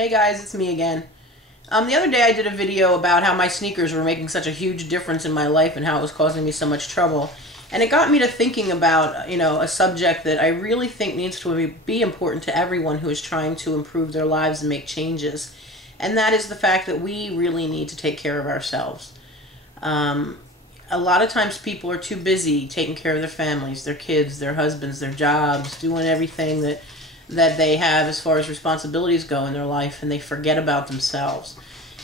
Hey guys, it's me again. The other day I did a video about how my sneakers were making such a huge difference in my life and how it was causing me so much trouble. And it got me to thinking about, a subject that I really think needs to be important to everyone who is trying to improve their lives and make changes. And that is the fact that we really need to take care of ourselves. A lot of times people are too busy taking care of their families, their kids, their husbands, their jobs, doing everything that they have as far as responsibilities go in their life, and they forget about themselves.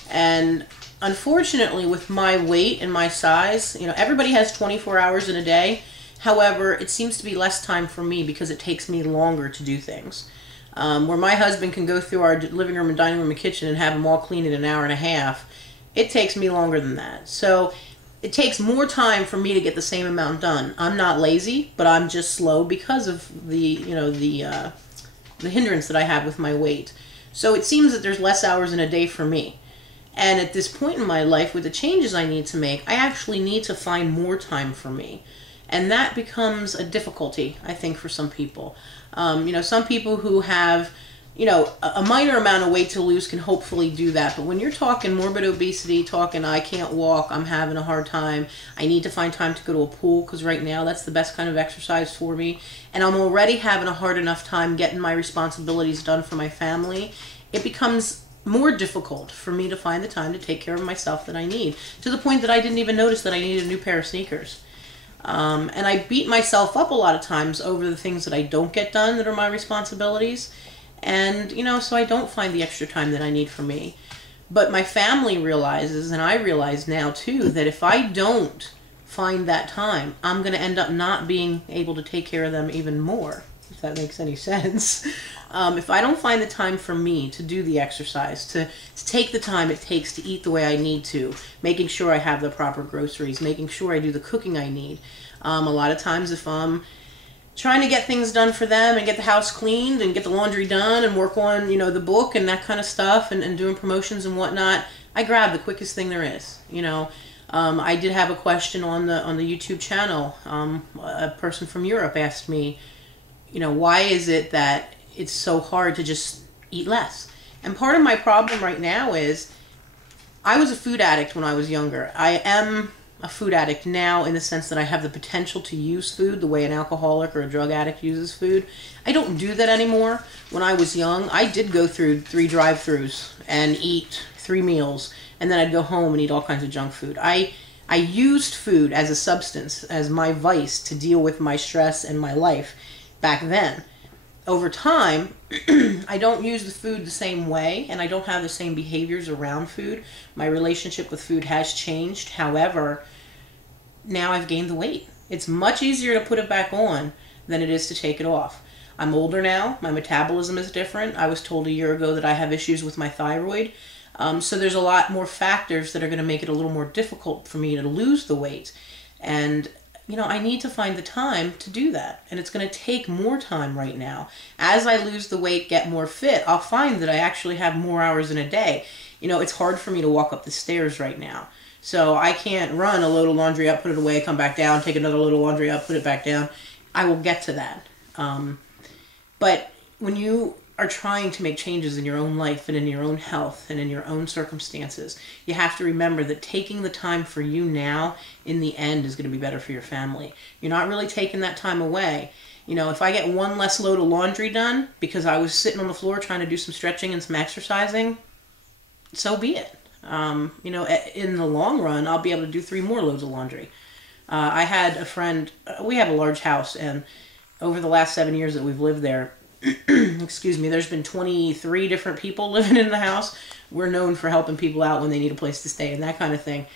And unfortunately, with my weight and my size, everybody has 24 hours in a day. However, it seems to be less time for me because it takes me longer to do things. Where my husband can go through our living room and dining room and kitchen and have them all clean in an hour and a half, it takes me longer than that. So it takes more time for me to get the same amount done. I'm not lazy, but I'm just slow because of the hindrance that I have with my weight. So it seems that there's less hours in a day for me. And at this point in my life, with the changes I need to make, I actually need to find more time for me. And that becomes a difficulty, I think, for some people. Some people who have, a minor amount of weight to lose can hopefully do that. But when you're talking morbid obesity, talking I can't walk, I'm having a hard time, I need to find time to go to a pool because right now that's the best kind of exercise for me, and I'm already having a hard enough time getting my responsibilities done for my family, it becomes more difficult for me to find the time to take care of myself that I need, to the point that I didn't even notice that I needed a new pair of sneakers. And I beat myself up a lot of times over the things that I don't get done that are my responsibilities. And, so I don't find the extra time that I need for me. But my family realizes, and I realize now too, that if I don't find that time, I'm going to end up not being able to take care of them even more, if that makes any sense. If I don't find the time for me to do the exercise, to take the time it takes to eat the way I need to, making sure I have the proper groceries, making sure I do the cooking I need. A lot of times if I'm trying to get things done for them and get the house cleaned and get the laundry done and work on, the book and that kind of stuff and doing promotions and whatnot, I grab the quickest thing there is. I did have a question on the YouTube channel. A person from Europe asked me, why is it that it's so hard to just eat less? And part of my problem right now is I was a food addict when I was younger. I am a food addict now in the sense that I have the potential to use food the way an alcoholic or a drug addict uses food. I don't do that anymore. When I was young, I did go through 3 drive-thrus and eat 3 meals, and then I'd go home and eat all kinds of junk food. I used food as a substance, as my vice to deal with my stress and my life back then. Over time, I don't use the food the same way, and I don't have the same behaviors around food. My relationship with food has changed. However, now I've gained the weight. It's much easier to put it back on than it is to take it off. I'm older now. My metabolism is different. I was told a year ago that I have issues with my thyroid. So there's a lot more factors that are going to make it a little more difficult for me to lose the weight. And I need to find the time to do that. And it's going to take more time right now. As I lose the weight, get more fit, I'll find that I actually have more hours in a day. It's hard for me to walk up the stairs right now. So I can't run a load of laundry up, put it away, come back down, take another load of laundry up, put it back down. I will get to that. But when you are trying to make changes in your own life and in your own health and in your own circumstances, you have to remember that taking the time for you now, in the end, is going to be better for your family. You're not really taking that time away. If I get one less load of laundry done because I was sitting on the floor trying to do some stretching and some exercising, so be it. In the long run, I'll be able to do 3 more loads of laundry. I had a friend, we have a large house, and over the last 7 years that we've lived there, excuse me, there's been 23 different people living in the house. We're known for helping people out when they need a place to stay and that kind of thing.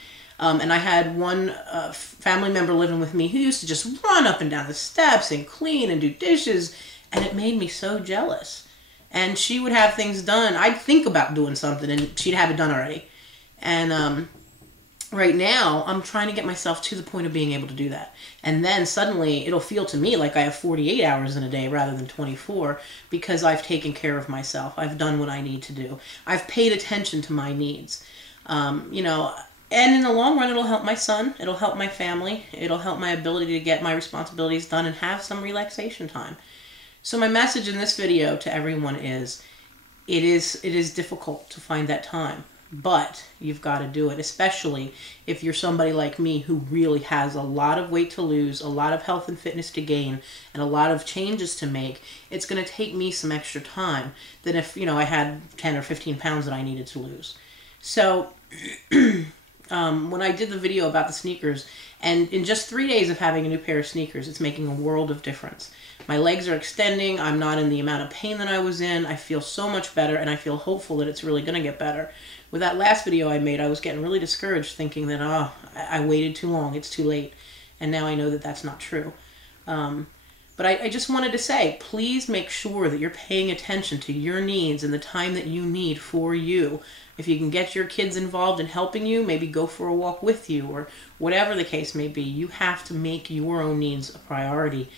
And I had one family member living with me who used to just run up and down the steps and clean and do dishes, and it made me so jealous. And she would have things done. I'd think about doing something, and she'd have it done already. And right now, I'm trying to get myself to the point of being able to do that. And then suddenly, it'll feel to me like I have 48 hours in a day rather than 24 because I've taken care of myself. I've done what I need to do. I've paid attention to my needs. And in the long run, it'll help my son. It'll help my family. It'll help my ability to get my responsibilities done and have some relaxation time. So my message in this video to everyone is, it is difficult to find that time, but you've got to do it, especially if you're somebody like me who really has a lot of weight to lose, a lot of health and fitness to gain, and a lot of changes to make. It's going to take me some extra time than if, I had 10 or 15 pounds that I needed to lose. So when I did the video about the sneakers, and in just 3 days of having a new pair of sneakers, it's making a world of difference. My legs are extending. I'm not in the amount of pain that I was in. I feel so much better, and I feel hopeful that it's really going to get better. With that last video I made, I was getting really discouraged, thinking that, I waited too long, it's too late. And now I know that that's not true. But I just wanted to say, please make sure that you're paying attention to your needs and the time that you need for you. If you can get your kids involved in helping you, maybe go for a walk with you, or whatever the case may be, you have to make your own needs a priority.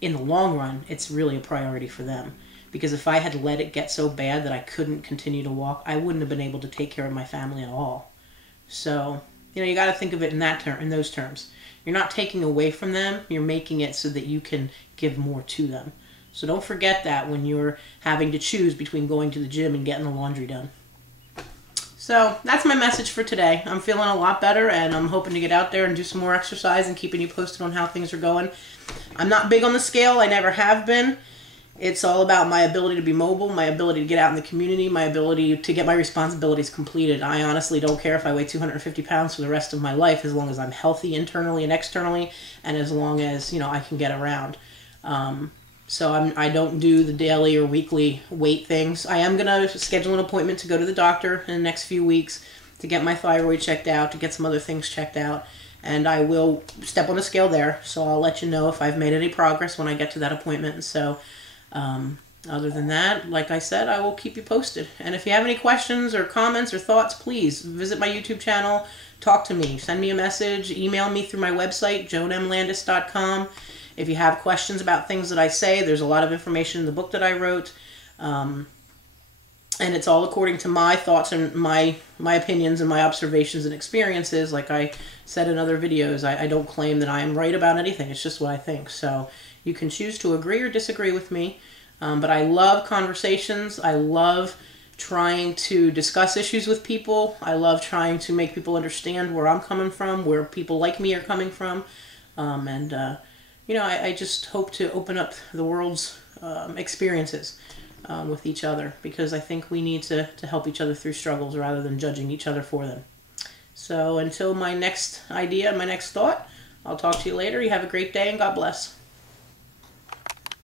In the long run, it's really a priority for them. Because if I had let it get so bad that I couldn't continue to walk, I wouldn't have been able to take care of my family at all. So, you got to think of it in those terms. You're not taking away from them, you're making it so that you can give more to them. So don't forget that when you're having to choose between going to the gym and getting the laundry done. So that's my message for today. I'm feeling a lot better, and I'm hoping to get out there and do some more exercise and keeping you posted on how things are going. I'm not big on the scale. I never have been. It's all about my ability to be mobile, my ability to get out in the community, my ability to get my responsibilities completed. I honestly don't care if I weigh 250 pounds for the rest of my life, as long as I'm healthy internally and externally, and as long as, I can get around. So I don't do the daily or weekly weight things. I am going to schedule an appointment to go to the doctor in the next few weeks to get my thyroid checked out, to get some other things checked out. And I will step on a scale there, so I'll let you know if I've made any progress when I get to that appointment. So other than that, like I said, I will keep you posted. And if you have any questions or comments or thoughts, please visit my YouTube channel, talk to me, send me a message, email me through my website, joanmlandis.com. If you have questions about things that I say, there's a lot of information in the book that I wrote. And it's all according to my thoughts and my opinions and my observations and experiences. Like I said in other videos, I don't claim that I am right about anything. It's just what I think. So you can choose to agree or disagree with me. But I love conversations. I love trying to discuss issues with people. I love trying to make people understand where I'm coming from, where people like me are coming from. I just hope to open up the world's experiences with each other, because I think we need to help each other through struggles rather than judging each other for them. So until my next idea, my next thought, I'll talk to you later. You have a great day, and God bless.